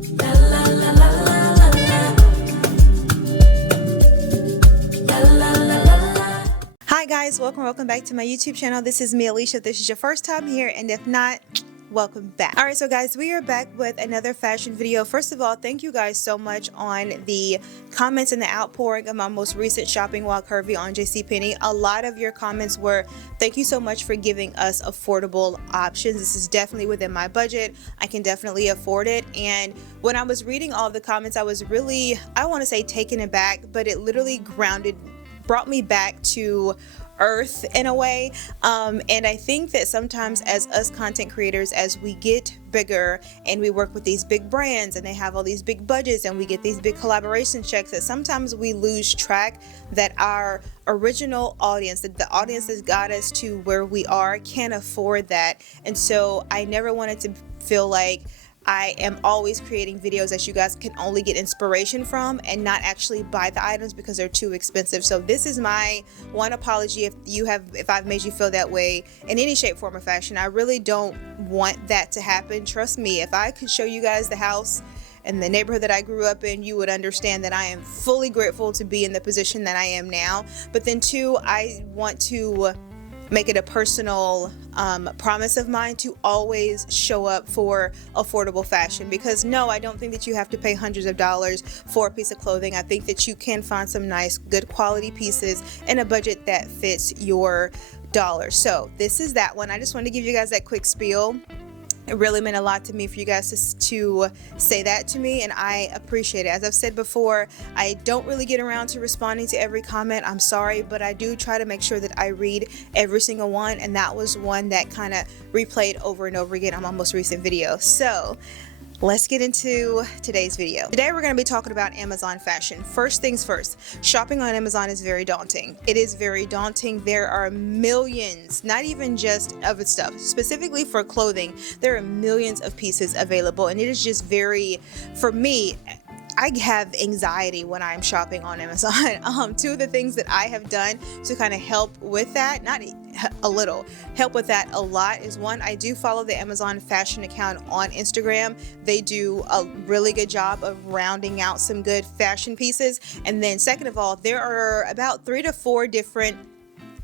Hi guys, welcome back to my YouTube channel. This is me, Alicia. If this is your first time here, and if not, welcome back. Alright, so guys, we are back with another fashion video. First of all, thank you guys so much on the comments and the outpouring of my most recent shopping while curvy on JCPenney. A lot of your comments were, thank you so much for giving us affordable options. This is definitely within my budget. I can definitely afford it. And when I was reading all the comments, I was really, I want to say taken aback, but it literally brought me back to earth in a way. And I think that sometimes as us content creators, as we get bigger and we work with these big brands and they have all these big budgets and we get these big collaboration checks, that sometimes we lose track that our original audience, that the audience that got us to where we are, can't afford that. And so I never wanted to feel like I am always creating videos that you guys can only get inspiration from and not actually buy the items because they're too expensive. So this is my one apology if I've made you feel that way in any shape, form, or fashion. I really don't want that to happen. Trust me, if I could show you guys the house and the neighborhood that I grew up in, you would understand that I am fully grateful to be in the position that I am now. But then too, I want to make it a personal promise of mine to always show up for affordable fashion, because no, I don't think that you have to pay hundreds of dollars for a piece of clothing. I think that you can find some nice, good quality pieces in a budget that fits your dollars. So this is that one. I just wanted to give you guys that quick spiel. It really meant a lot to me for you guys to say that to me, and I appreciate it. As I've said before, I don't really get around to responding to every comment. I'm sorry, but I do try to make sure that I read every single one, and that was one that kind of replayed over and over again on my most recent video. So let's get into today's video. Today we're going to be talking about Amazon fashion. First things first, shopping on Amazon is very daunting. It is very daunting. There are millions, not even just of its stuff, specifically for clothing, there are millions of pieces available, and it is just very, for me, I have anxiety when I'm shopping on Amazon. Two of the things that I have done to kind of help with that, not a little, help with that a lot, is one, I do follow the Amazon fashion account on Instagram. They do a really good job of rounding out some good fashion pieces. And then second of all, there are about 3 to 4 different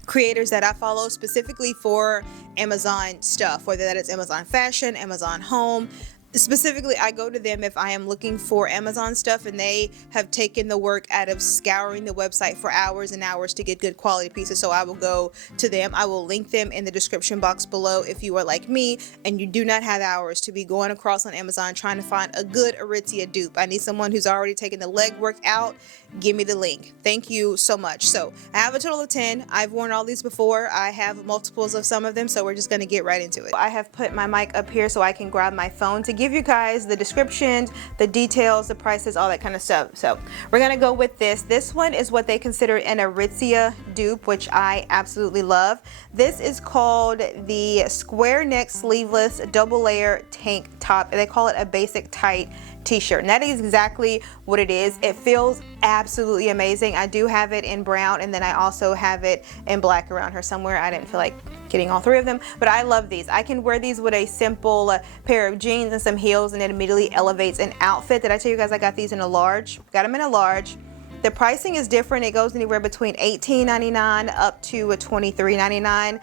creators that I follow specifically for Amazon stuff, whether that is Amazon fashion, Amazon home. Specifically, I go to them if I am looking for Amazon stuff, and they have taken the work out of scouring the website for hours and hours to get good quality pieces. So I will go to them. I will link them in the description box below if you are like me and you do not have hours to be going across on Amazon trying to find a good Aritzia dupe. I need someone who's already taken the legwork out. Give me the link. Thank you so much. So I have a total of 10. I've worn all these before. I have multiples of some of them, so we're just going to get right into it. I have put my mic up here so I can grab my phone to give you guys the descriptions, the details, the prices, all that kind of stuff. So we're going to go with this. This one is what they consider an Aritzia dupe, which I absolutely love. This is called the square neck sleeveless double layer tank top. They call it a basic tight t-shirt, and that is exactly what it is. It feels absolutely amazing. I do have it in brown, and then I also have it in black around here somewhere. I didn't feel like getting all 3 of them, but I love these. I can wear these with a simple pair of jeans and some heels, and it immediately elevates an outfit. Did I tell you guys I got these in a large? Got them in a large. The pricing is different. It goes anywhere between $18.99 up to $23.99.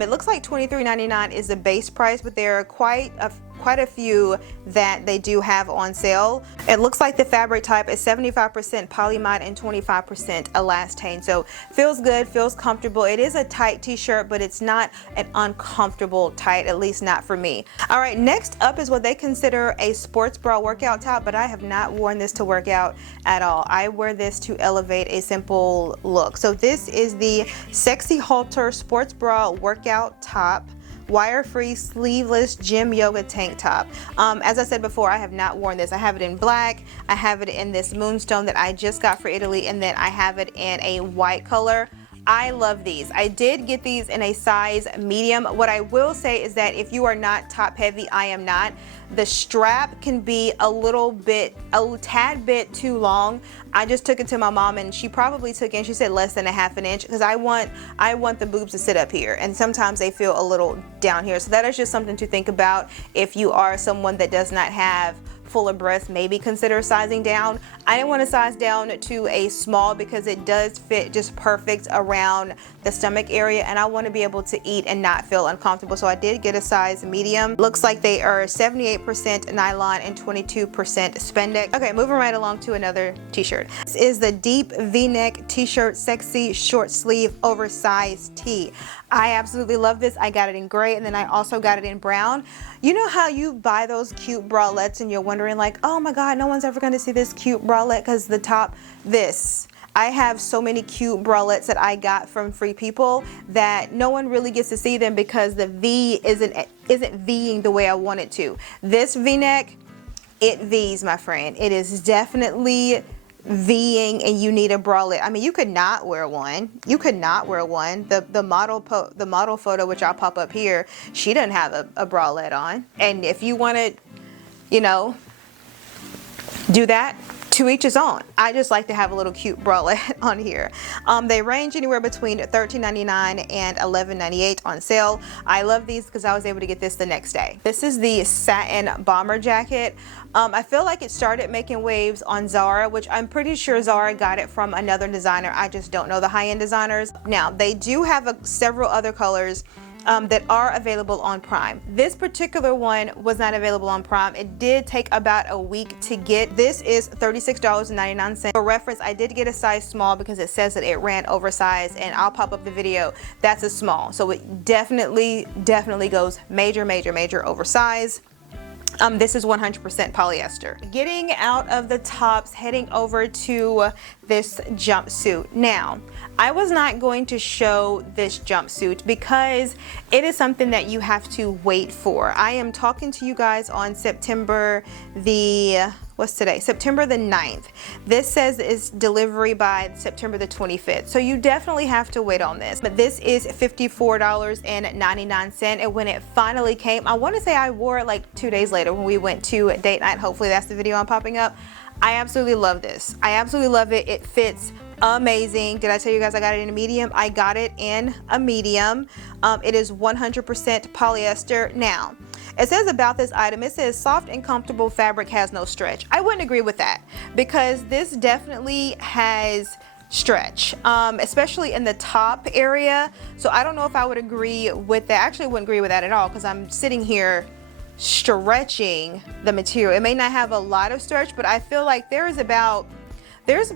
It looks like $23.99 is the base price, but there are quite a few that they do have on sale. It looks like the fabric type is 75% polymide and 25% elastane. So feels good, feels comfortable. It is a tight t-shirt, but it's not an uncomfortable tight, at least not for me. All right, next up is what they consider a sports bra workout top, but I have not worn this to work out at all. I wear this to elevate a simple look. So this is the Sexy Halter sports bra workout top, wire-free sleeveless gym yoga tank top. As I said before, I have not worn this. I have it in black, I have it in this moonstone that I just got for Italy, and then I have it in a white color. I love these. I did get these in a size medium. What I will say is that if you are not top heavy, I am not, the strap can be a tad bit too long. I just took it to my mom and she probably took in, she said less than a half an inch, because I want the boobs to sit up here, and sometimes they feel a little down here. So that is just something to think about if you are someone that does not have fuller breasts, maybe consider sizing down. I didn't want to size down to a small because it does fit just perfect around the stomach area, and I want to be able to eat and not feel uncomfortable. So I did get a size medium. Looks like they are 78% nylon and 22% spandex. Okay, moving right along to another t-shirt. This is the deep v-neck t-shirt, sexy short sleeve oversized tee. I absolutely love this. I got it in gray, and then I also got it in brown. You know how you buy those cute bralettes and you're wondering like, oh my god, no one's ever going to see this cute bralette because the top, this. I have so many cute bralettes that I got from Free People that no one really gets to see them because the V isn't V-ing the way I want it to. This V-neck, it V's, my friend. It is definitely V-ing, and you need a bralette. I mean, you could not wear one. You could not wear one. The model photo, which I'll pop up here, she doesn't have a bralette on. And if you want to, you know, do that, to each his own. I just like to have a little cute bralette on here. They range anywhere between $13.99 and $11.98 on sale. I love these because I was able to get this the next day. This is the satin bomber jacket. I feel like it started making waves on Zara, which I'm pretty sure Zara got it from another designer. I just don't know the high-end designers. Now, they do have several other colors that are available on Prime. This particular one was not available on Prime. It did take about a week to get. This is $36.99. For reference, I did get a size small because it says that it ran oversized, and I'll pop up the video. That's a small. So it definitely goes major oversized. This is 100% polyester. Getting out of the tops, heading over to this jumpsuit. Now, I was not going to show this jumpsuit because it is something that you have to wait for. I am talking to you guys on September the, what's today? September the 9th. This says it's delivery by September the 25th. So you definitely have to wait on this. But this is $54.99. And when it finally came, I want to say I wore it like 2 days later when we went to date night. Hopefully that's the video I'm popping up. I absolutely love this. I absolutely love it. It fits amazing. Did I tell you guys I got it in a medium? I got it in a medium. It is 100% polyester. Now, it says about this item, it says soft and comfortable fabric, has no stretch. I wouldn't agree with that because this definitely has stretch, especially in the top area. So I don't know if I would agree with that. Actually, I wouldn't agree with that at all because I'm sitting here stretching the material. It may not have a lot of stretch, but I feel like there's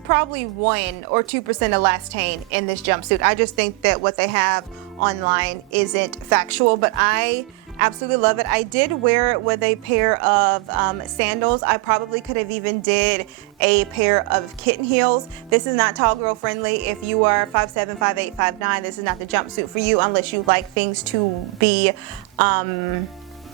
probably 1 or 2% elastane in this jumpsuit. I just think that what they have online isn't factual, but I absolutely love it. I did wear it with a pair of sandals. I probably could have even did a pair of kitten heels. This is not tall girl friendly. If you are 5'7", 5'8", 5'9", this is not the jumpsuit for you unless you like things to be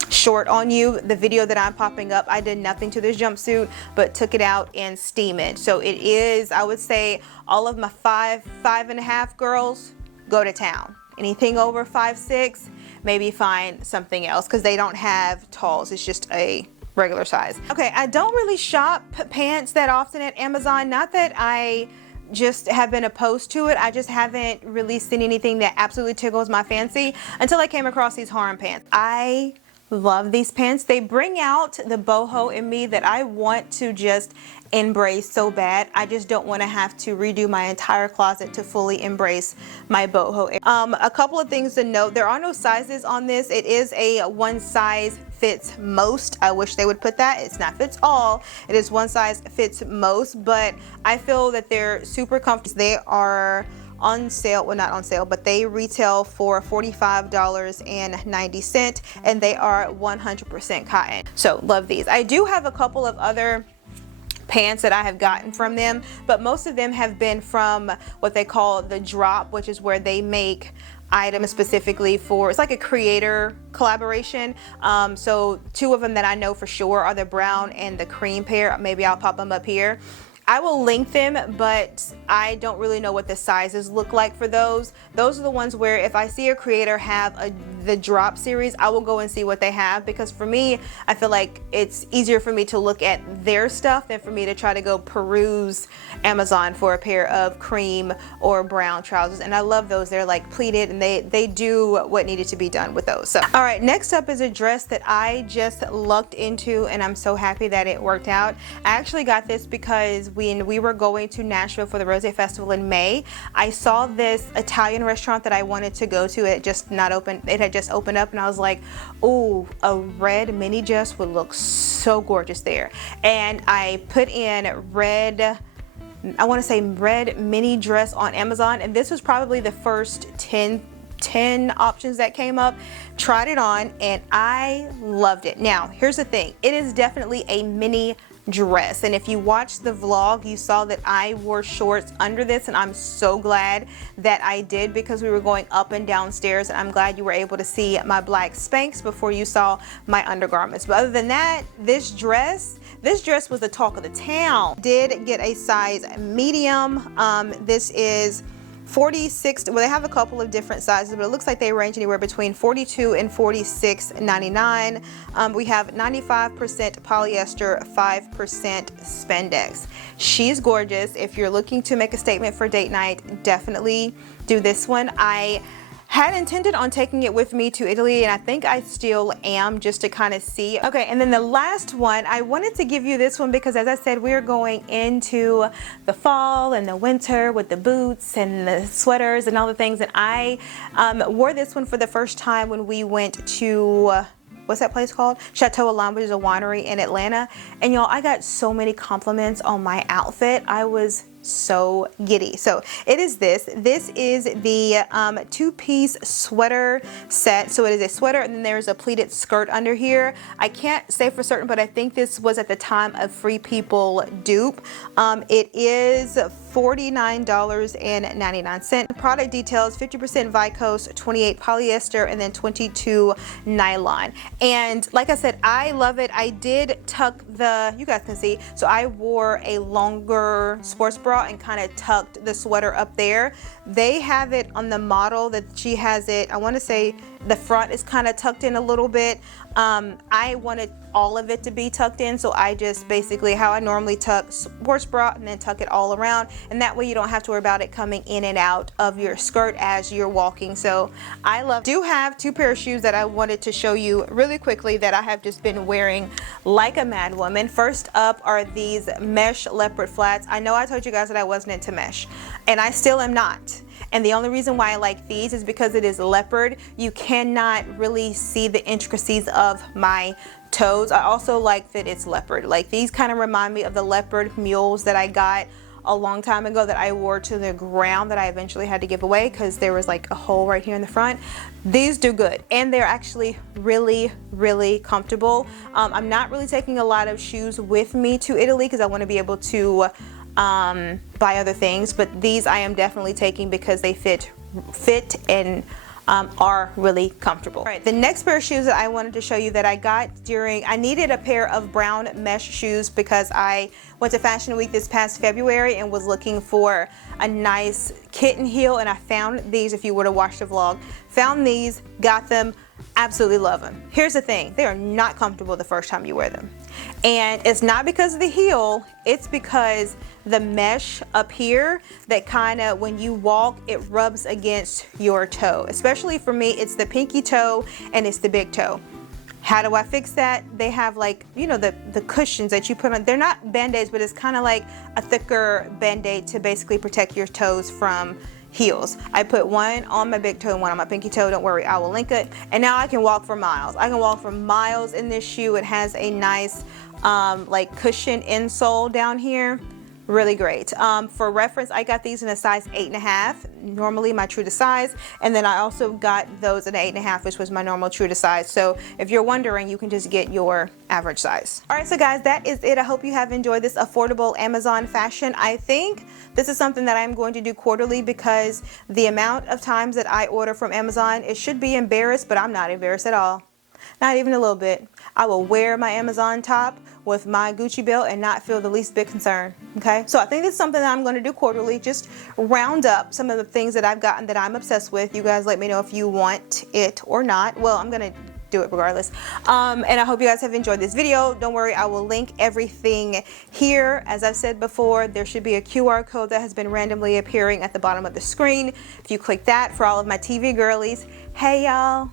short on you. The video that I'm popping up, I did nothing to this jumpsuit but took it out and steam it. So it is, I would say, all of my 5'5.5" girls go to town. Anything over 5'6", maybe find something else because they don't have talls. It's just a regular size. Okay, I don't really shop pants that often at Amazon. Not that I just have been opposed to it. I just haven't really seen anything that absolutely tickles my fancy until I came across these harem pants. I love these pants. They bring out the boho in me that I want to just embrace so bad. I just don't want to have to redo my entire closet to fully embrace my boho. A couple of things to note: there are no sizes on this. It is a one size fits most. I wish they would put that. It's not fits all. It is one size fits most, but I feel that they're super comfortable. They are on sale, well, not on sale, but they retail for $45.90 and they are 100% cotton. So love these. I do have a couple of other pants that I have gotten from them, but most of them have been from what they call the drop, which is where they make items specifically for, it's like a creator collaboration. So 2 of them that I know for sure are the brown and the cream pair. Maybe I'll pop them up here. I will link them, but I don't really know what the sizes look like for those. Those are the ones where if I see a creator have the drop series, I will go and see what they have, because for me, I feel like it's easier for me to look at their stuff than for me to try to go peruse Amazon for a pair of cream or brown trousers. And I love those. They're like pleated, and they do what needed to be done with those. So, all right, next up is a dress that I just lucked into, and I'm so happy that it worked out. I actually got this because when we were going to Nashville for the Rose Festival in May, I saw this Italian restaurant that I wanted to go to. It had just opened up, and I was like, ooh, a red mini dress would look so gorgeous there. And I put in red, I want to say red mini dress on Amazon, and this was probably the first 10 options that came up. Tried it on and I loved it. Now here's the thing, it is definitely a mini dress, and if you watched the vlog, you saw that I wore shorts under this, and I'm so glad that I did, because we were going up and down stairs, and I'm glad you were able to see my black Spanx before you saw my undergarments. But other than that, this dress was the talk of the town. Did get a size medium. This is 46, well, they have a couple of different sizes, but it looks like they range anywhere between 42 and 46.99. We have 95% polyester, 5% spandex. She's gorgeous. If you're looking to make a statement for date night, definitely do this one. I had intended on taking it with me to Italy, and I think I still am, just to kind of see. Okay, and then the last one, I wanted to give you this one because, as I said, we're going into the fall and the winter with the boots and the sweaters and all the things, and I wore this one for the first time when we went to what's that place called? Chateau Alhambra, which is a winery in Atlanta. And y'all, I got so many compliments on my outfit. I was so giddy. So it is this is the two-piece sweater set. So it is a sweater, and then there's a pleated skirt under here. I can't say for certain, but I think this was at the time of Free People dupe. It is $49.99. Product details: 50% viscose, 28 polyester, and then 22 nylon. And like I said, I love it. I did tuck the, you guys can see, so I wore a longer sports bra and kind of tucked the sweater up there. They have it on the model that she has it, I want to say the front is kind of tucked in a little bit. I wanted all of it to be tucked in, so I just basically, how I normally tuck sports bra and then tuck it all around, and that way you don't have to worry about it coming in and out of your skirt as you're walking. So I love. Do have two pair of shoes that I wanted to show you really quickly that I have just been wearing like a mad woman. First up are these mesh leopard flats. I know I told you guys that I wasn't into mesh, and I still am not. And the only reason why I like these is because it is leopard. You cannot really see the intricacies of my toes. I also like that it's leopard. Like, these kind of remind me of the leopard mules that I got a long time ago that I wore to the ground that I eventually had to give away because there was like a hole right here in the front. These do good, and they're actually really, really comfortable. I'm not really taking a lot of shoes with me to Italy because I want to be able to buy other things, but these I am definitely taking because they fit and are really comfortable. All right, the next pair of shoes that I wanted to show you that I got I needed a pair of brown mesh shoes because I went to Fashion Week this past February and was looking for a nice kitten heel, and I found these. If you would have watched the vlog, found these, got them, absolutely love them. Here's the thing, they are not comfortable the first time you wear them. And it's not because of the heel, it's because the mesh up here that kind of, when you walk, it rubs against your toe. Especially for me, it's the pinky toe and it's the big toe. How do I fix that? They have, like, you know, the cushions that you put on. They're not band-aids, but it's kind of like a thicker band-aid to basically protect your toes from heels. I put one on my big toe and one on my pinky toe. Don't worry, I will link it. And now I can walk for miles. I can walk for miles in this shoe. It has a nice like cushion insole down here. Really great. For reference, I got these in a size 8.5, normally my true to size, and then I also got those in an 8.5, which was my normal true to size. So if you're wondering, you can just get your average size. All right, so guys, that is it. I hope you have enjoyed this affordable Amazon fashion. I think this is something that I'm going to do quarterly because the amount of times that I order from Amazon, it should be embarrassed, but I'm not embarrassed at all. Not even a little bit. I will wear my Amazon top with my Gucci belt and not feel the least bit concerned, okay? So I think it's something that I'm gonna do quarterly, just round up some of the things that I've gotten that I'm obsessed with. You guys let me know if you want it or not. Well, I'm gonna do it regardless. And I hope you guys have enjoyed this video. Don't worry, I will link everything here. As I've said before, there should be a QR code that has been randomly appearing at the bottom of the screen. If you click that, for all of my TV girlies, hey y'all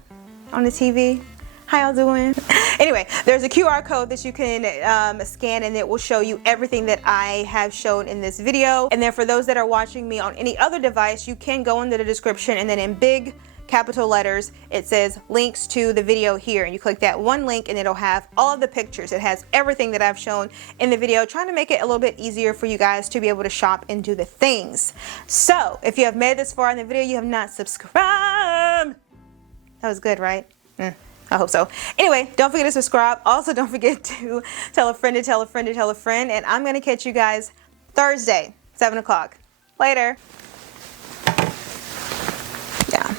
on the TV, how y'all doing? Anyway, there's a QR code that you can scan, and it will show you everything that I have shown in this video. And then for those that are watching me on any other device, you can go into the description, and then in big capital letters it says links to the video here, and you click that one link and it'll have all of the pictures. It has everything that I've shown in the video, trying to make it a little bit easier for you guys to be able to shop and do the things. So if you have made this far in the video, you have not subscribed. That was good, right? I hope so. Anyway, don't forget to subscribe. Also, don't forget to tell a friend to tell a friend to tell a friend. And I'm going to catch you guys Thursday, 7 o'clock. Later. Yeah.